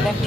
LMD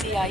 CI